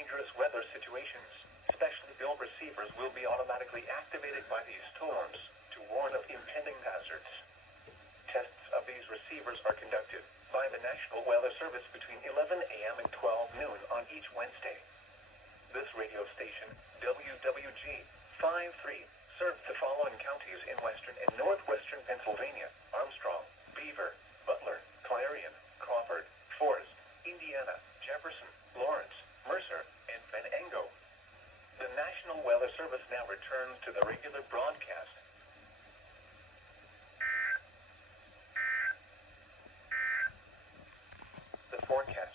dangerous weather situations. Specially built receivers will be automatically activated by these storms to warn of impending hazards. Tests of these receivers are conducted by the National Weather Service between 11 a.m. and 12 noon on each Wednesday. This radio station, WWG 53, serves the following counties in western and northwestern Pennsylvania: Armstrong, Beaver, Butler, Clarion, Crawford, Forest, Indiana, Jefferson, Lawrence, Mercer, and Venango. The National Weather Service now returns to the regular broadcast. The forecast.